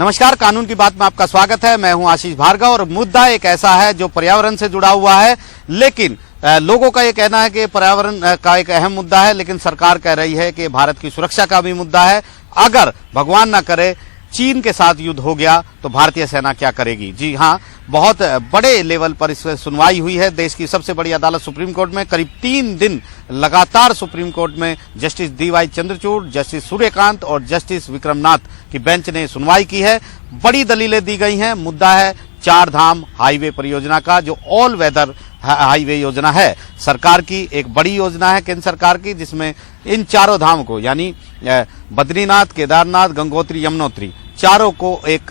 नमस्कार, कानून की बात में आपका स्वागत है। मैं हूं आशीष भार्गव और मुद्दा एक ऐसा है जो पर्यावरण से जुड़ा हुआ है, लेकिन लोगों का ये कहना है कि पर्यावरण का एक अहम मुद्दा है, लेकिन सरकार कह रही है कि भारत की सुरक्षा का भी मुद्दा है। अगर भगवान ना करे चीन के साथ युद्ध हो गया तो भारतीय सेना क्या करेगी। जी हां, बहुत बड़े लेवल पर इस सुनवाई हुई है। देश की सबसे बड़ी अदालत सुप्रीम कोर्ट में करीब 3 दिन लगातार सुप्रीम कोर्ट में justice D.Y.. Chandrachud, justice Suryakant और जस्टिस विक्रमनाथ की बेंच ने सुनवाई की है। बड़ी दलीलें दी गई हैं। मुद्दा है 4 धाम हाईवे परियोजना का, जो ऑल वेदर हाईवे योजना है। सरकार की एक बड़ी योजना है केंद्र सरकार की, जिसमें इन चारों धाम को यानी बद्रीनाथ, केदारनाथ, गंगोत्री, यमुनोत्री चारों को एक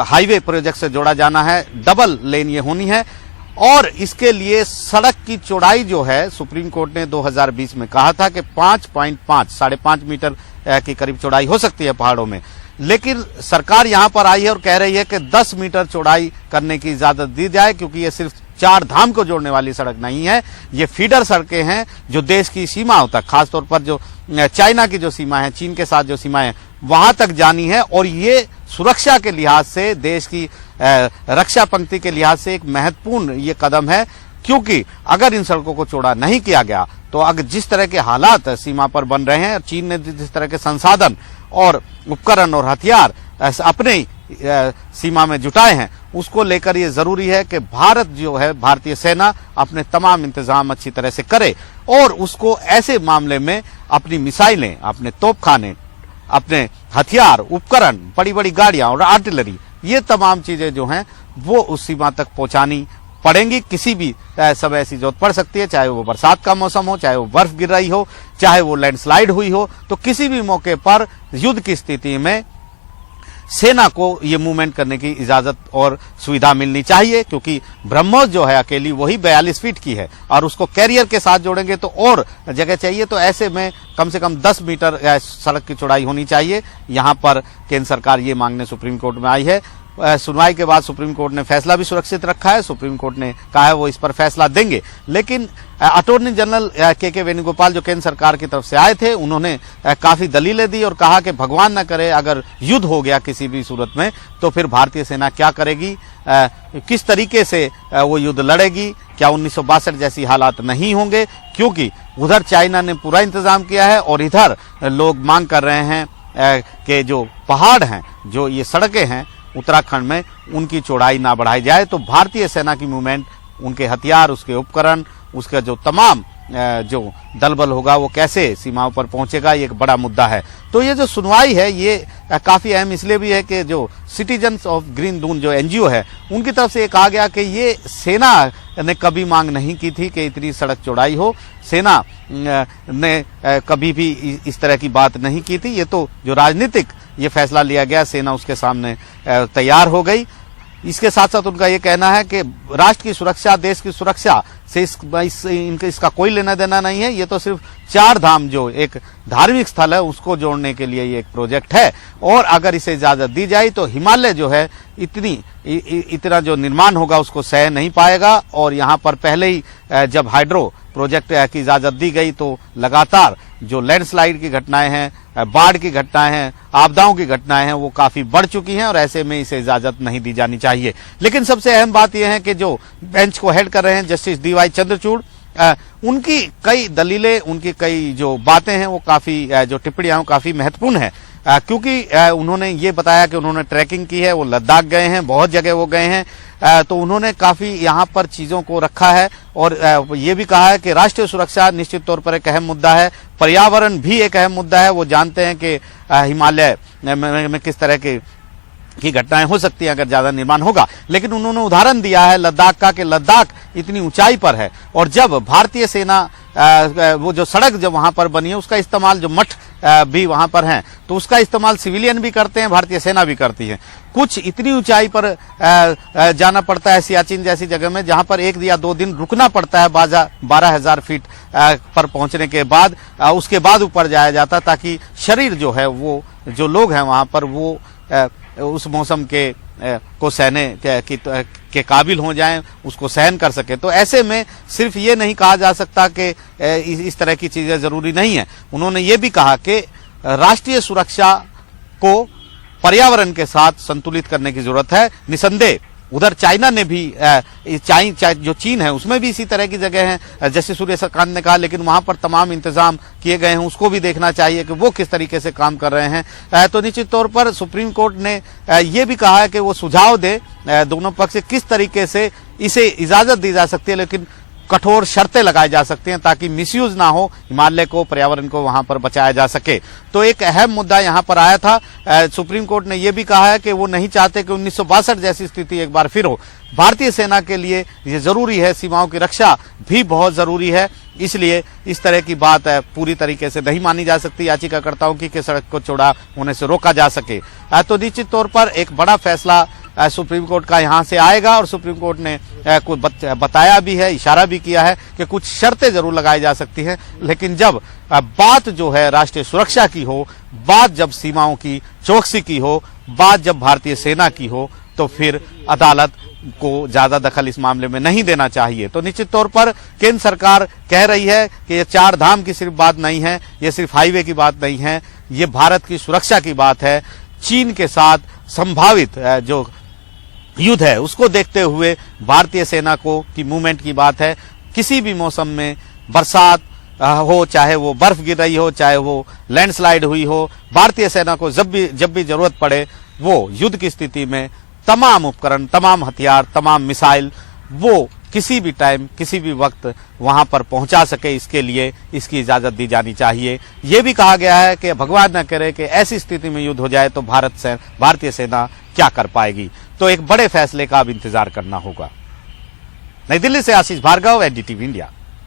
हाईवे प्रोजेक्ट से जोड़ा जाना है। डबल लेन ये होनी है और इसके लिए सड़क की चौड़ाई जो है, सुप्रीम कोर्ट ने 2020 में कहा था कि 5.5 मीटर की करीब चौड़ाई हो सकती है पहाड़ों में, लेकिन सरकार यहां पर आई है और कह रही है कि 10 मीटर चौड़ाई करने की इजाजत दी जाए, क्योंकि ये सिर्फ 4 धाम को जोड़ने वाली सड़क नहीं है। ये फीडर सड़कें हैं जो देश की सीमाओं तक, खासतौर पर जो चाइना की जो सीमा है, चीन के साथ जो सीमा है, वहां तक जानी है। और ये सुरक्षा के लिहाज से, देश की रक्षा पंक्ति के लिहाज से एक महत्वपूर्ण ये कदम है, क्योंकि अगर इन सड़कों को चौड़ा नहीं किया गया तो अगर जिस तरह के हालात सीमा पर बन रहे हैं, चीन ने जिस तरह के संसाधन और उपकरण और हथियार अपने सीमा में जुटाए हैं, उसको लेकर ये जरूरी है कि भारत जो है, भारतीय सेना अपने तमाम इंतजाम अच्छी तरह से करे और उसको ऐसे मामले में अपनी मिसाइलें, अपने तोपखाने, अपने हथियार, उपकरण, बड़ी बड़ी गाड़ियां और आर्टिलरी, ये तमाम चीजें जो हैं वो उस सीमा तक पहुंचानी पड़ेंगी। किसी भी समय ऐसी जरूरत पड़ सकती है, चाहे वो बरसात का मौसम हो, चाहे वो बर्फ गिर रही हो, चाहे वो लैंडस्लाइड हुई हो, तो किसी भी मौके पर युद्ध की स्थिति में सेना को ये मूवमेंट करने की इजाजत और सुविधा मिलनी चाहिए, क्योंकि ब्रह्मोस जो है अकेली वही 42 फीट की है और उसको कैरियर के साथ जोड़ेंगे तो और जगह चाहिए। तो ऐसे में कम से कम 10 मीटर सड़क की चौड़ाई होनी चाहिए। यहां पर केंद्र सरकार ये मांगने सुप्रीम कोर्ट में आई है। सुनवाई के बाद सुप्रीम कोर्ट ने फैसला भी सुरक्षित रखा है। सुप्रीम कोर्ट ने कहा है वो इस पर फैसला देंगे, लेकिन अटॉर्नी जनरल के वेणुगोपाल जो केंद्र सरकार की तरफ से आए थे, उन्होंने काफी दलीलें दी और कहा कि भगवान न करे अगर युद्ध हो गया किसी भी सूरत में तो फिर भारतीय सेना क्या करेगी, किस तरीके से वो युद्ध लड़ेगी। क्या 1962 जैसी हालात नहीं होंगे, क्योंकि उधर चाइना ने पूरा इंतजाम किया है और इधर लोग मांग कर रहे हैं कि जो पहाड़ हैं, जो ये सड़कें हैं उत्तराखंड में, उनकी चौड़ाई ना बढ़ाई जाए। तो भारतीय सेना की मूवमेंट, उनके हथियार, उसके उपकरण, उसका जो तमाम जो दल बल होगा वो कैसे सीमाओं पर पहुंचेगा, ये एक बड़ा मुद्दा है। तो ये जो सुनवाई है ये काफी अहम इसलिए भी है कि जो सिटीजन्स ऑफ ग्रीन दून जो एनजीओ है, उनकी तरफ से ये कहा गया कि ये सेना ने कभी मांग नहीं की थी कि इतनी सड़क चौड़ाई हो। सेना ने कभी भी इस तरह की बात नहीं की थी। ये तो जो राजनीतिक ये फैसला लिया गया, सेना उसके सामने तैयार हो गई। इसके साथ साथ उनका ये कहना है कि राष्ट्र की सुरक्षा, देश की सुरक्षा से इसका कोई लेना देना नहीं है। ये तो सिर्फ 4 धाम जो एक धार्मिक स्थल है उसको जोड़ने के लिए ये एक प्रोजेक्ट है, और अगर इसे इजाजत दी जाए तो हिमालय जो है इतना जो निर्माण होगा उसको सह नहीं पाएगा। और यहाँ पर पहले ही जब हाइड्रो प्रोजेक्ट की इजाजत दी गई तो लगातार जो लैंडस्लाइड की घटनाएं हैं, बाढ़ की घटनाएं हैं, आपदाओं की घटनाएं हैं, वो काफी बढ़ चुकी हैं और ऐसे में इसे इजाजत नहीं दी जानी चाहिए। लेकिन सबसे अहम बात यह है कि जो बेंच को हेड कर रहे हैं जस्टिस डी.वाई. चंद्रचूड़, उनकी कई दलीलें, उनकी कई जो बातें हैं वो काफी, जो टिप्पणियां काफी महत्वपूर्ण है, क्योंकि उन्होंने ये बताया कि उन्होंने ट्रैकिंग की है, वो लद्दाख गए हैं, बहुत जगह वो गए हैं, तो उन्होंने काफी यहाँ पर चीजों को रखा है और ये भी कहा है कि राष्ट्रीय सुरक्षा निश्चित तौर पर एक अहम मुद्दा है, पर्यावरण भी एक अहम मुद्दा है। वो जानते हैं कि हिमालय में किस तरह की घटनाएं हो सकती हैं अगर ज्यादा निर्माण होगा, लेकिन उन्होंने उदाहरण दिया है लद्दाख का कि लद्दाख इतनी ऊंचाई पर है और जब भारतीय सेना वो जो सड़क जो वहां पर बनी है उसका इस्तेमाल, जो मठ भी वहां पर हैं, तो उसका इस्तेमाल सिविलियन भी करते हैं, भारतीय सेना भी करती है। कुछ इतनी ऊंचाई पर जाना पड़ता है सियाचिन जैसी जगह में, जहां पर 1 या 2 दिन रुकना पड़ता है 12,000 फीट पर पहुंचने के बाद, उसके बाद ऊपर जाया जाता, ताकि शरीर जो है वो, जो लोग हैं वहां पर, वो उस मौसम को सहने के काबिल हो जाएं, उसको सहन कर सके। तो ऐसे में सिर्फ ये नहीं कहा जा सकता कि इस तरह की चीजें जरूरी नहीं है। उन्होंने ये भी कहा कि राष्ट्रीय सुरक्षा को पर्यावरण के साथ संतुलित करने की जरूरत है। निसंदेह उधर चाइना ने भी जो चीन है उसमें भी इसी तरह की जगह है, जैसे सूर्यकांत ने कहा, लेकिन वहां पर तमाम इंतजाम किए गए हैं, उसको भी देखना चाहिए कि वो किस तरीके से काम कर रहे हैं। तो निश्चित तौर पर सुप्रीम कोर्ट ने ये भी कहा है कि वो सुझाव दे दोनों पक्ष से किस तरीके से इसे इजाजत दी जा सकती है, लेकिन कठोर शर्तें लगाई जा सकती हैं ताकि मिसयूज ना हो, हिमालय को, पर्यावरण को वहां पर बचाया जा सके। तो एक अहम मुद्दा यहां पर आया था। सुप्रीम कोर्ट ने यह भी कहा है कि वो नहीं चाहते कि 1962 जैसी स्थिति एक बार फिर हो। भारतीय सेना के लिए ये जरूरी है, सीमाओं की रक्षा भी बहुत जरूरी है, इसलिए इस तरह की बात पूरी तरीके से नहीं मानी जा सकती याचिकाकर्ताओं की कि सड़क को चौड़ा होने से रोका जा सके। तो निश्चित तौर पर एक बड़ा फैसला सुप्रीम कोर्ट का यहां से आएगा और सुप्रीम कोर्ट ने कुछ बताया भी है, इशारा भी किया है कि कुछ शर्तें जरूर लगाई जा सकती हैं, लेकिन जब बात जो है राष्ट्रीय सुरक्षा की हो, बात जब सीमाओं की चौकसी की हो, बात जब भारतीय सेना की हो, तो फिर अदालत को ज्यादा दखल इस मामले में नहीं देना चाहिए। तो निश्चित तौर पर केंद्र सरकार कह रही है कि ये 4 धाम की सिर्फ बात नहीं है, ये सिर्फ हाईवे की बात नहीं है, ये भारत की सुरक्षा की बात है। चीन के साथ संभावित जो युद्ध है उसको देखते हुए भारतीय सेना को की मूवमेंट की बात है। किसी भी मौसम में बरसात हो, चाहे वो बर्फ गिर रही हो, चाहे वो लैंडस्लाइड हुई हो, भारतीय सेना को जब भी जरूरत पड़े वो युद्ध की स्थिति में तमाम उपकरण, तमाम हथियार, तमाम मिसाइल वो किसी भी टाइम, किसी भी वक्त वहां पर पहुंचा सके, इसके लिए इसकी इजाजत दी जानी चाहिए। यह भी कहा गया है कि भगवान न करे कि ऐसी स्थिति में युद्ध हो जाए तो भारतीय सेना क्या कर पाएगी। तो एक बड़े फैसले का अब इंतजार करना होगा। नई दिल्ली से आशीष भार्गव, एनडीटीवी इंडिया।